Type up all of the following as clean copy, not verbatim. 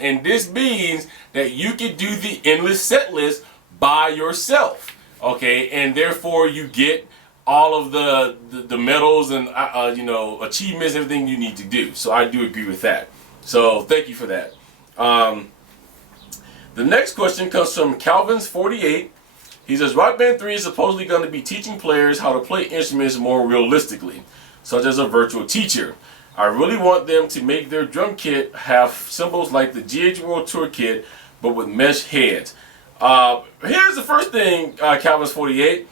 And this means that you can do the endless set list by yourself, okay? And therefore you get all of the medals and achievements, everything you need to do. So I do agree with that. So thank you for that. The next question comes from Calvin's48. He says, Rock Band 3 is supposedly going to be teaching players how to play instruments more realistically, such as a virtual teacher. I really want them to make their drum kit have symbols like the GH World Tour kit, but with mesh heads. Here's the first thing, Calvin's48.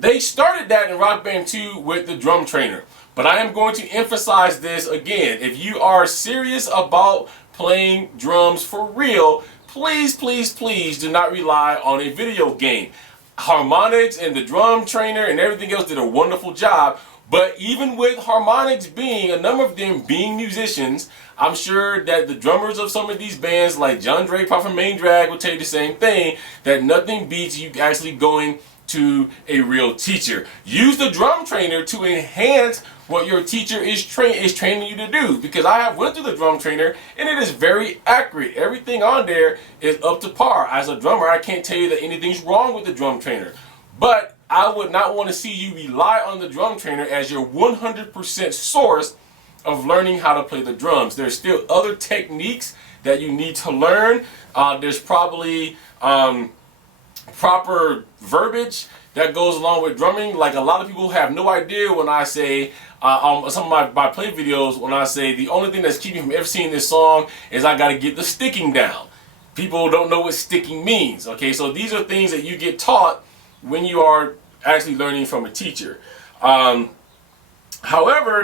They started that in Rock Band 2 with the drum trainer. But I am going to emphasize this again. If you are serious about playing drums for real, please, please, please do not rely on a video game. Harmonix and the drum trainer and everything else did a wonderful job. But even with Harmonix being, a number of them being musicians, I'm sure that the drummers of some of these bands like John Drake, Prophet Main Drag will tell you the same thing, that nothing beats you actually going to a real teacher. Use the drum trainer to enhance what your teacher is training you to do, because I have went through the drum trainer and it is very accurate. Everything on there is up to par. As a drummer, I can't tell you that anything's wrong with the drum trainer, but I would not want to see you rely on the drum trainer as your 100% source of learning how to play the drums. There's still other techniques that you need to learn. There's probably proper verbiage that goes along with drumming. Like, a lot of people have no idea when I say on some of my play videos, when I say the only thing that's keeping me from ever seeing this song is I got to get the sticking down. People don't know what sticking means. Okay, so these are things that you get taught when you are actually learning from a teacher. However,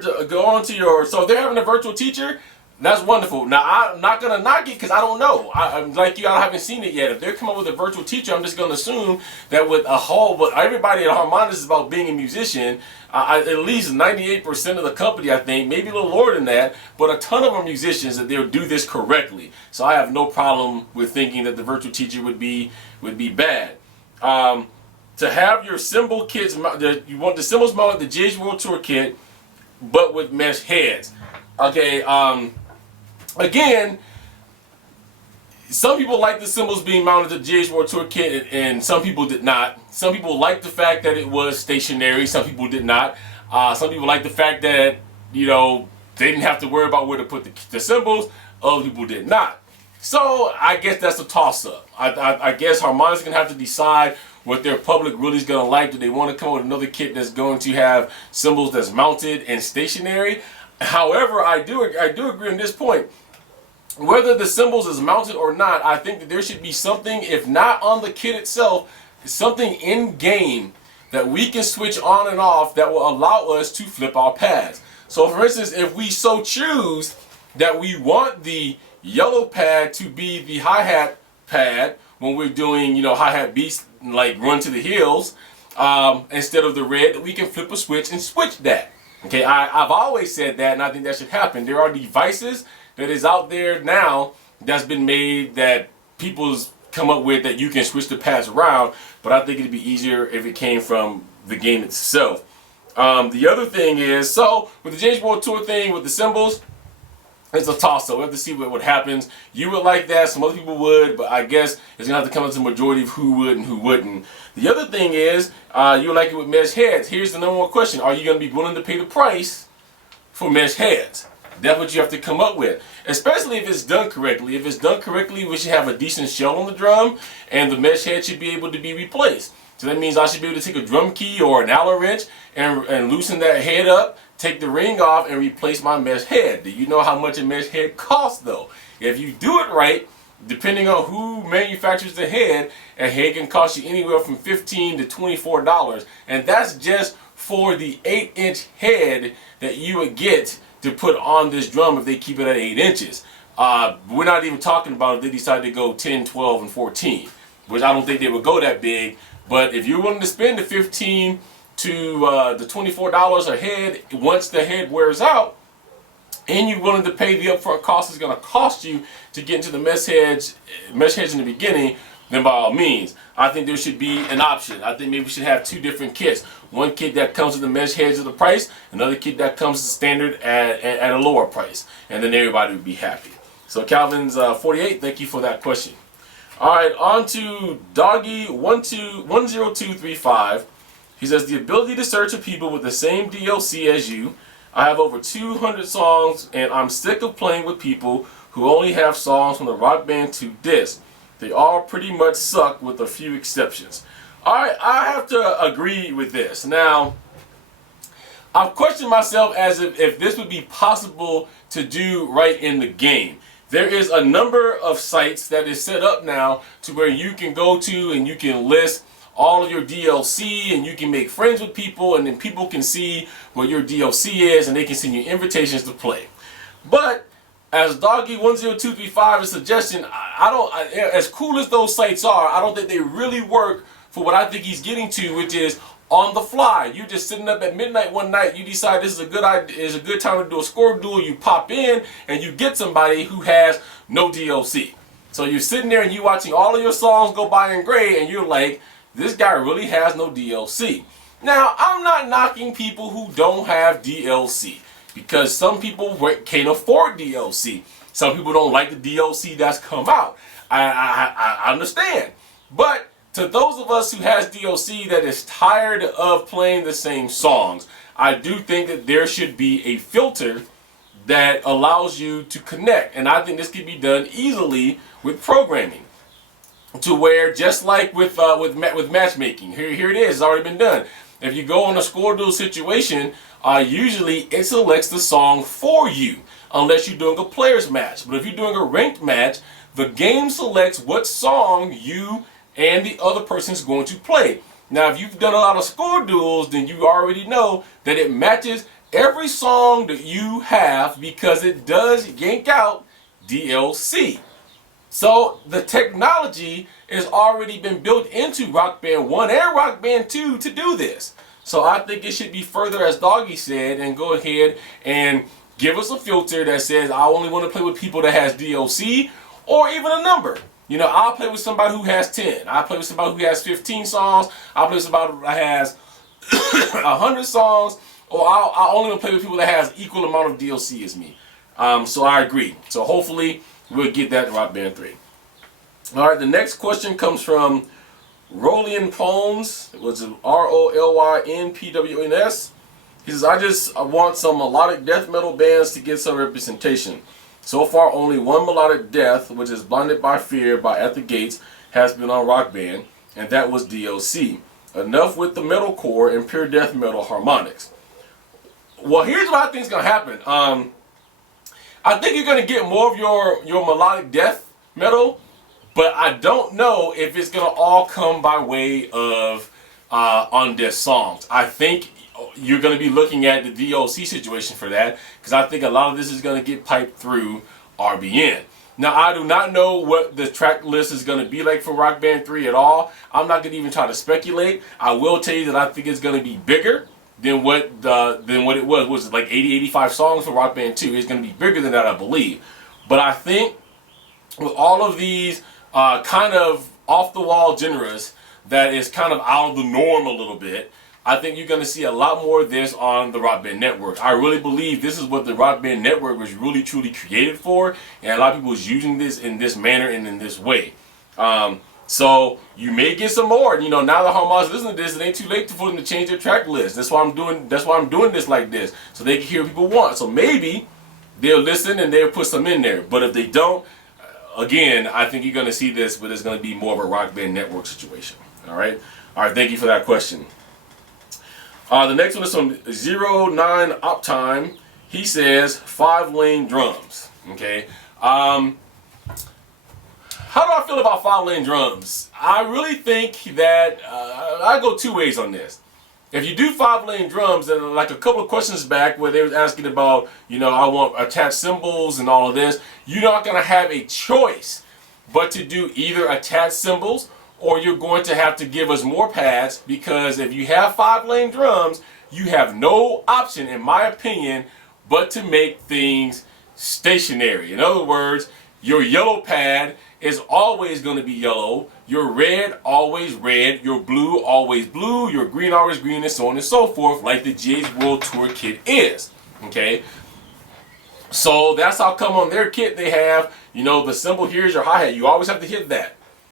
to go on to your, so if they're having a virtual teacher, that's wonderful. Now, I'm not going to knock it because I don't know. I'm like you, I haven't seen it yet. If they're coming up with a virtual teacher, I'm just going to assume that with but everybody at Harmonix is about being a musician. At least 98% of the company, I think, maybe a little lower than that, but a ton of them are musicians that they'll do this correctly. So I have no problem with thinking that the virtual teacher would be bad. To have your cymbal kits, you want the cymbals mounted the GH World Tour kit, but with mesh heads. Okay, again, some people like the cymbals being mounted to the GH World Tour kit, and some people did not. Some people liked the fact that it was stationary. Some people did not. Some people liked the fact that, they didn't have to worry about where to put the cymbals. Other people did not. So I guess that's a toss-up. I guess Harmonix is going to have to decide what their public really is going to like. Do they want to come up with another kit that's going to have cymbals that's mounted and stationary? However, I do agree on this point. Whether the cymbals is mounted or not, I think that there should be something, if not on the kit itself, something in game that we can switch on and off that will allow us to flip our pads. So for instance, if we so choose that we want the yellow pad to be the hi-hat pad when we're doing, hi-hat beats like Run to the Hills, instead of the red, we can flip a switch and switch that. Okay, I've always said that, and I think that should happen. There are devices that is out there now that's been made that people's come up with that you can switch the pads around, but I think it'd be easier if it came from the game itself. The other thing is, so with the GH World Tour thing with the cymbals, it's a toss-up. We have to see what happens. You would like that, some other people would, but I guess it's going to have to come up to the majority of who would and who wouldn't. The other thing is, you would like it with mesh heads. Here's the number one question. Are you going to be willing to pay the price for mesh heads? That's what you have to come up with, especially if it's done correctly. If it's done correctly, we should have a decent shell on the drum, and the mesh head should be able to be replaced. So that means I should be able to take a drum key or an Allen wrench and loosen that head up, take the ring off, and replace my mesh head. Do you know how much a mesh head costs, though? If you do it right, depending on who manufactures the head, a head can cost you anywhere from $15 to $24. And that's just for the 8-inch head that you would get to put on this drum if they keep it at 8 inches. We're not even talking about if they decide to go 10, 12, and 14, which I don't think they would go that big. But if you're willing to spend the $15 to the $24 a head once the head wears out, and you're willing to pay the upfront cost it's going to cost you to get into the mesh heads in the beginning, then by all means, I think there should be an option. I think maybe we should have two different kits. One kit that comes with the mesh heads at the price, another kit that comes standard at a lower price, and then everybody would be happy. So Calvin's 48. Thank you for that question. All right, on to Doggy10235. He says, the ability to search for people with the same DLC as you. I have over 200 songs, and I'm sick of playing with people who only have songs from the Rock Band 2 disc. They all pretty much suck with a few exceptions. All right, I have to agree with this. Now, I've questioned myself as if this would be possible to do right in the game. There is a number of sites that is set up now to where you can go to and you can list all of your DLC and you can make friends with people, and then people can see what your DLC is and they can send you invitations to play. But as Doggy10235 is suggesting, as cool as those sites are, I don't think they really work for what I think he's getting to, which is on the fly. You're just sitting up at midnight one night, you decide this is a good idea, is a good time to do a score duel, you pop in and you get somebody who has no DLC. So you're sitting there and you're watching all of your songs go by in gray and you're like, this guy really has no DLC. Now, I'm not knocking people who don't have DLC, because some people can't afford DLC. Some people don't like the DLC that's come out. I understand. But to those of us who has DLC that is tired of playing the same songs, I do think that there should be a filter that allows you to connect. And I think this can be done easily with programming, to where, just like with matchmaking, here it is, it's already been done. If you go on a score duel situation, usually it selects the song for you, unless you're doing a players match. But if you're doing a ranked match, the game selects what song you and the other person is going to play. Now, if you've done a lot of score duels, then you already know that it matches every song that you have, because it does yank out DLC. So the technology has already been built into Rock Band 1 and Rock Band 2 to do this. So I think it should be further, as Doggy said, and go ahead and give us a filter that says, I only want to play with people that has DLC, or even a number. You know, I'll play with somebody who has 10. I'll play with somebody who has 15 songs. I'll play with somebody who has 100 songs. Or I'll only play with people that has equal amount of DLC as me. So I agree. So hopefully we'll get that in Rock Band 3. All right, the next question comes from Rolian Poems, which is ROLYNPWNS. He says, I just want some melodic death metal bands to get some representation. So far, only one melodic death, which is Blinded by Fear by At the Gates, has been on Rock Band, and that was DOC. Enough with the metalcore and pure death metal Harmonix. Well, here's what I think is going to happen. I think you're going to get more of your melodic death metal, but I don't know if it's going to all come by way of on-disc songs. I think you're going to be looking at the DOC situation for that, because I think a lot of this is going to get piped through RBN. Now, I do not know what the track list is going to be like for Rock Band 3 at all. I'm not going to even try to speculate. I will tell you that I think it's going to be bigger than what it was. Was it like 80, 85 songs for Rock Band 2? It's going to be bigger than that, I believe. But I think with all of these kind of off-the-wall genres that is kind of out of the norm a little bit, I think you're going to see a lot more of this on the Rock Band Network. I really believe this is what the Rock Band Network was really, truly created for, and a lot of people is using this in this manner and in this way. So you may get some more. You know, now that Harmonix listen to this, it ain't too late for them to change their track list. That's why I'm doing this like this, so they can hear what people want. So maybe they'll listen and they'll put some in there. But if they don't, again, I think you're going to see this, but it's going to be more of a Rock Band Network situation. All right. Thank you for that question. The next one is from 09 Uptime. He says 5-lane drums. Okay. How do I feel about 5-lane drums? I really think that I go two ways on this. If you do 5-lane drums, and like a couple of questions back where they was asking about, you know, I want attached cymbals and all of this, you're not going to have a choice but to do either attached cymbals, or you're going to have to give us more pads, because if you have 5-lane drums, you have no option, in my opinion, but to make things stationary. In other words, your yellow pad is always going to be yellow, your red always red, your blue always blue, your green always green, and so on and so forth, like the GH World Tour kit is. Okay. So that's how come on their kit they have, you know, the symbol here is your hi-hat. You always have to hit that.